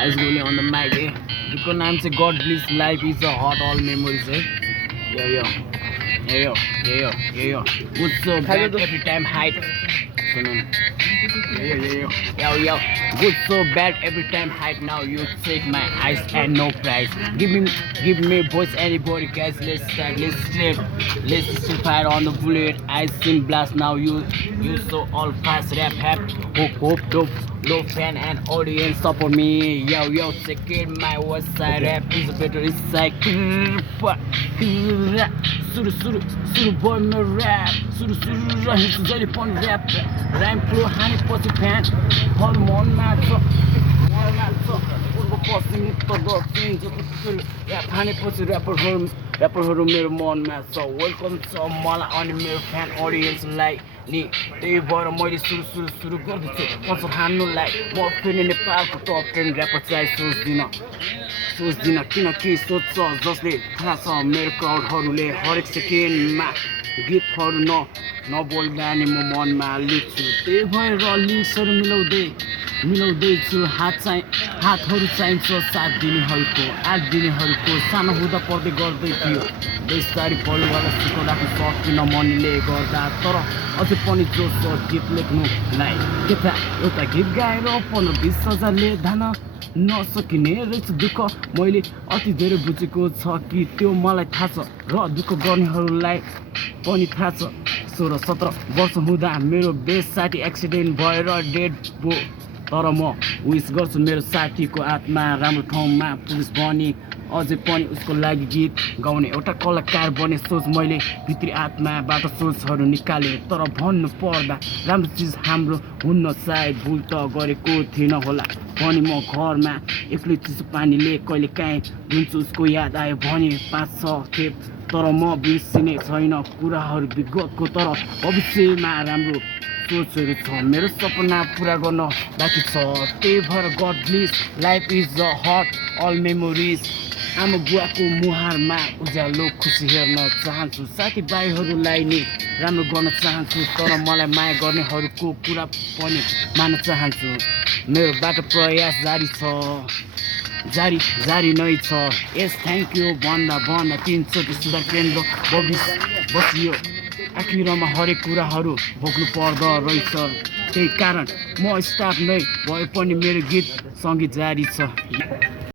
Ice Goli on the mic, eh? दुःखको नाम चाहिँ God Bliss Life is a hot all memories, eh? Yo, yo. Yo, yo, yo, yo, yo. Good so bad every time height. Yo, yo, yo, yo. Yo, yo. Good so bad every time height. Now you take my eyes and no price. Give me voice anybody, guys. Let's start, let's strip. Let's still fire on the bullet. I sing blast now. You so all fast rap hap. Hope, dope. Low fan and audience support me. Yo, check it. My west side rap is better. It's like Suru boy me rap. Suru rahन्छ जहिले पनि rap. Rhyme flow हाने पछि fan hormone मात्र पूर्व पश्चिम उत्तर दक्षिण जति ऱ्याप हानेपछि ऱ्यापरहरू मेरो मनमा छ वेलकम छ मलाई अनि मेरो फ्यान अडियन्सलाई नि त्यही भएर मैले सुरु गर्दैछु कन्सर्ट हान्नुलाई म फेरि नेपालको टप 10 ऱ्यापर चाहिँ सोच्दिनँ किनकि सोध्छ जसले थाहा छ मेरो क्राउडहरूले हरेक सेकेन्डमा गीतहरू नबोल्दा नि म मनमा लेख्छु त्यही भएर लिरिक्सहरू मिलाउँदैछु हातहरू चाहिन्छ 7 दिनेहरूको सानो हुँदा पढ्दै गर्दै थियो बेस्तारी परिवारलाई सिकाउँदाखेरि सकिन मनले गर्दा तर अझै पनि जोस छ गीत लेख्नुलाई एउटा गीत गाएर 15-20 हजारले धान नसकिने रहेछ दुःख मैले अति धेरै बुझेको छ कि त्यो मलाई थाहा छ र दुःख गर्नेहरूलाई पनि थाहा छ 16-17 वर्ष हुँदा मेरो बेस्ट साथी एक्सिडेन्ट भएर डेड भयो तर म विश गर्छु मेरो साथीको आत्मा राम्रो ठाउँमा पुलिस बनी अझै पनि उसको लागि गीत गाउने एउटा कलाकार बने सोच मैले भित्री आत्माबाट सोचहरू निकाले तर भन्नु पर्दा राम्रो चिज हाम्रो हुन्न सायद भुल त गरेको थिएन होला पनि म घरमा एक्लै चिसो पानीले कहिले काहीँ रुन्छु उसको याद आयो भने 5-6 खेप तर म बिर्सिने छैन कुराहरू विगतको तर भविष्यमा राम्रो सोचहरू छ मेरो सपना पुरा गर्न बाँकी छ त्यही भएर god bless life is a हट अल मेमोरिज आमा बुवाको मुहारमा उज्यालो खुसी हेर्न चाहन्छु साथीभाइहरूलाई नि राम्रो गर्न चाहन्छु तर मलाई माया गर्नेहरूको कुरा पनि मान्न चाहन्छु मेरो बाटो प्रयास जारी नै छ यस थ्याङ्क यू भन्दा 3चोटि सुधार केन्द्र बसियो आखिरमा हरेक कुराहरू भोग्नु पर्दो रहेछ त्यही कारण म स्टाफ नै भए पनि मेरो गीत सङ्गीत जारी छ